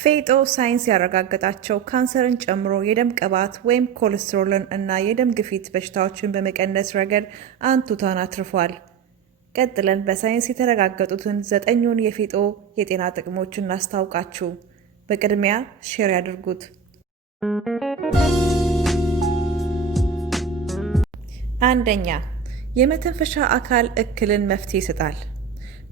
ፌጦ ሳይንስ ያረጋገጣቸው ካንሰርን ጨምሮ የደም ቅባት ወይም ኮሌስትሮልን እና የደም ግፊት በሽታዎችን በመቀነስ ረገድ አንቱታን አትርፏል። ቀጥለን በሳይንስ የተረጋገጡትን 9ኙን የፌጦ የጤና ጥቅሞች እናስታውቃችሁ። በቅድሚያ ሼር ያድርጉት። አንደኛ፣ የመተንፈሻ አካል እክልን መፍትሄ ይሰጣል።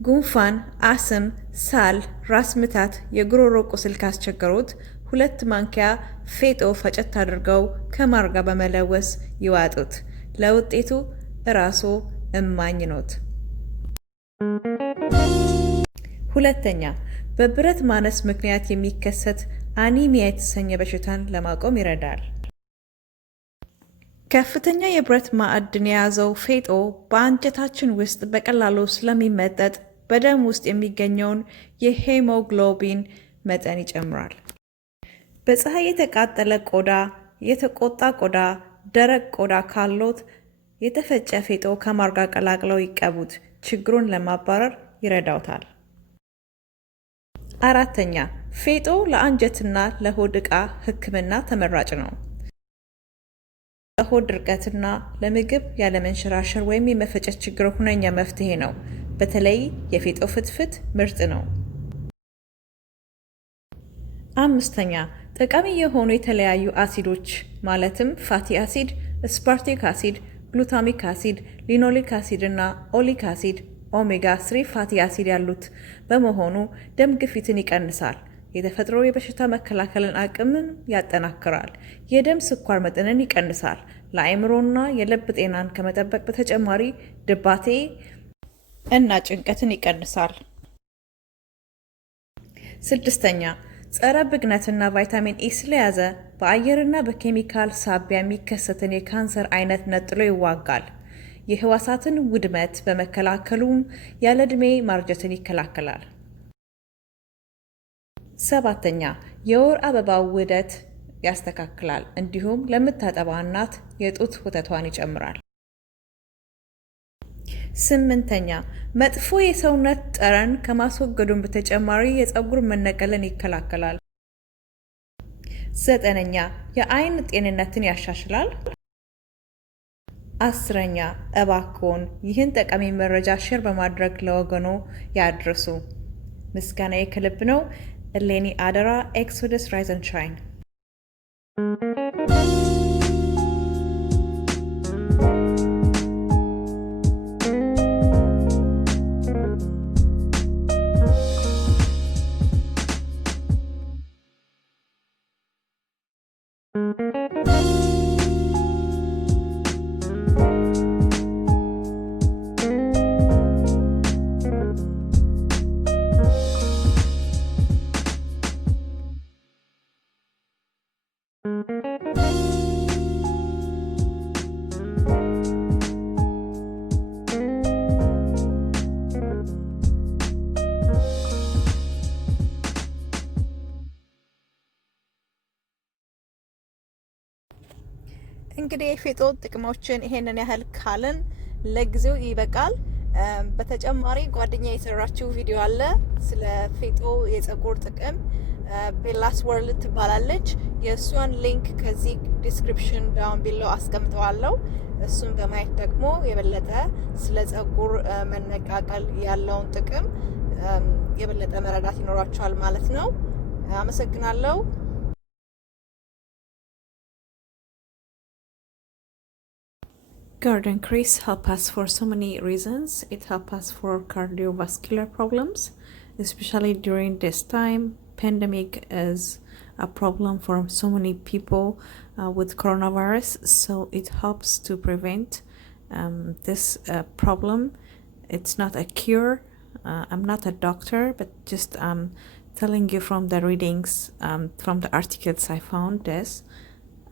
ጉንፋን፣ አስም፣ ሳል፣ ራስ ምታት፣ የጉሮሮ ቁስል ካስቸገሩት 2 ማንኪያ ፌጦ ፈጨት አድርገው ከማር ጋር በመለወስ ይዋጡት። ለውጤቱ እራስዎ እማኝ ኖት። ሁለተኛ፣ በብረት ማነስ ምክንያት የሚከሰት አኒሚያ የተሰኘ በሽታን ለማቆም ይረዳል። ከፍተኛ የብረት ማዕድን የያዘው ፌጦ በአንጀታችን ውስጥ በቀላሉ ስለሚመጠጥ በደም ውስጥ የሚገኘውን የሄሞግሎቢን መጠን ይጨምራል። በፀሐይ የተቃጠለ ቆዳ፣ የተቆጣ ቆዳ፣ ደረቅ ቆዳ ካሎት የተፈጨ ፌጦ ከማር ጋር ቀላቅለው ይቀቡት። ችግሩን ለማባረር ይረዳውታል። አራተኛ፣ ፌጦ ለአንጀትና ለሆድ ዕቃ ሕክምና ተመራጭ ነው። ለሆድ ድርቀትና ለምግብ ያለመንሸራሸር ወይም የመፈጨት ችግር ሁነኛ መፍትሄ ነው። በተለይ የፌጦ ፍትፍት ምርጥ ነው። አምስተኛ፣ ጠቃሚ የሆኑ የተለያዩ አሲዶች ማለትም ፋቲ አሲድ፣ ስፓርቲክ አሲድ፣ ግሉታሚክ አሲድ፣ ሊኖሊክ አሲድ እና ኦሊክ አሲድ ኦሜጋ 3 ፋቲ አሲድ ያሉት በመሆኑ ደም ግፊትን ይቀንሳል። የተፈጥሮ የበሽታ መከላከልን አቅምን ያጠናክራል። የደም ስኳር መጠንን ይቀንሳል። ለአእምሮና የልብ ጤናን ከመጠበቅ በተጨማሪ ድባቴ እና ጭንቀትን ይቀንሳል። ስድስተኛ፣ ጸረ ብግነትና ቫይታሚን ኢ ስለያዘ በአየርና በኬሚካል ሳቢያ የሚከሰትን የካንሰር አይነት ነጥሎ ይዋጋል። የህዋሳትን ውድመት በመከላከሉም ያለ ዕድሜ ማርጀትን ይከላከላል። ሰባተኛ፣ የወር አበባ ውህደት ያስተካክላል። እንዲሁም ለምታጠባ እናት የጡት ወተቷን ይጨምራል። ስምንተኛ፣ መጥፎ የሰውነት ጠረን ከማስወገዱን በተጨማሪ የፀጉር መነቀልን ይከላከላል። ዘጠነኛ፣ የአይን ጤንነትን ያሻሽላል። አስረኛ፣ እባክዎን ይህን ጠቃሚ መረጃ ሼር በማድረግ ለወገኖ ያድርሱ። ምስጋናዬ ከልብ ነው። Eleni Adera, Exodus Rise and Shine. እንግዲህ የፌጦ ጥቅሞችን ይሄንን ያህል ካልን ለጊዜው ይበቃል። በተጨማሪ ጓደኛ የሰራችው ቪዲዮ አለ ስለ ፌጦ የፀጉር ጥቅም። ቤላስ ወርልድ ትባላለች። የእሷን ሊንክ ከዚህ ዲስክሪፕሽን ዳውን ቢለው አስቀምጠዋለሁ። እሱን በማየት ደግሞ የበለጠ ስለ ፀጉር መነቃቀል ያለውን ጥቅም የበለጠ መረዳት ይኖራቸዋል ማለት ነው። አመሰግናለሁ። Garden CRESS help us for so many reasons. It helps us for cardiovascular problems, especially during this time. Pandemic is a problem for so many people with coronavirus, so it helps to prevent this problem. It's not a cure. I'm not a doctor, but just telling you from the readings, from the articles I found this.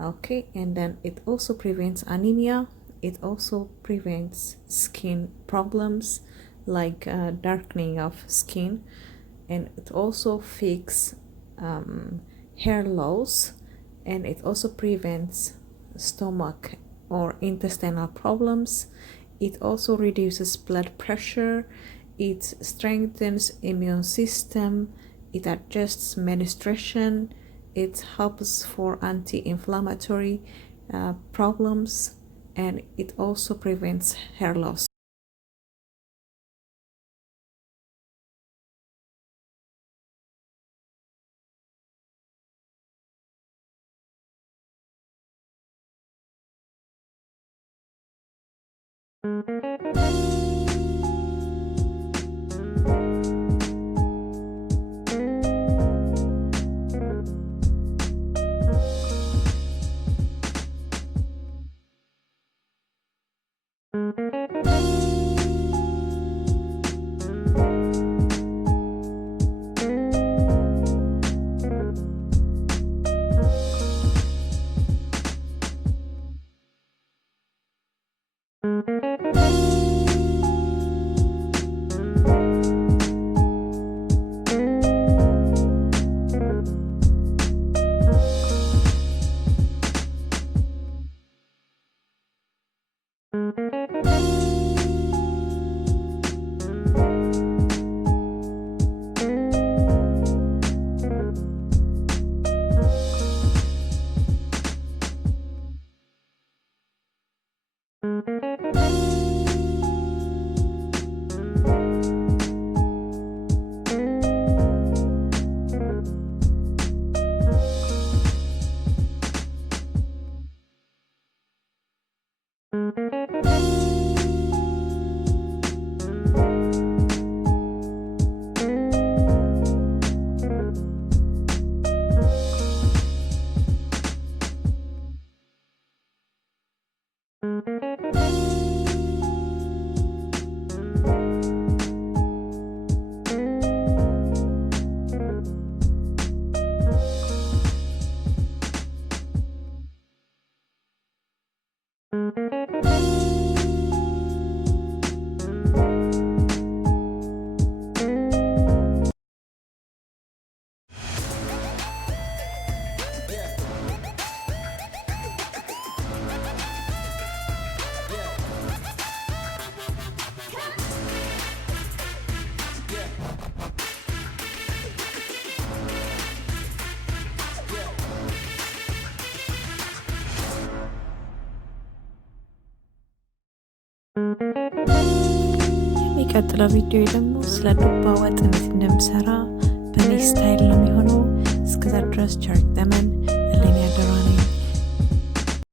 Okay, and then it also prevents anemia. It also prevents skin problems like darkening of skin, and it also fixes hair loss, and it also prevents stomach or intestinal problems. It also reduces blood pressure. It strengthens immune system. it adjusts menstruation, it helps for anti-inflammatory problems, and it also prevents hair loss. የሚቀጥለው ቪዲዮ ደግሞ ስለ ዱባ ወጥ እንዴት እንደምሰራ በኔ ስታይል ነው የሚሆነው። እስከዛ ድረስ ቸር ይግጠመን። ኤሌኒ አደራ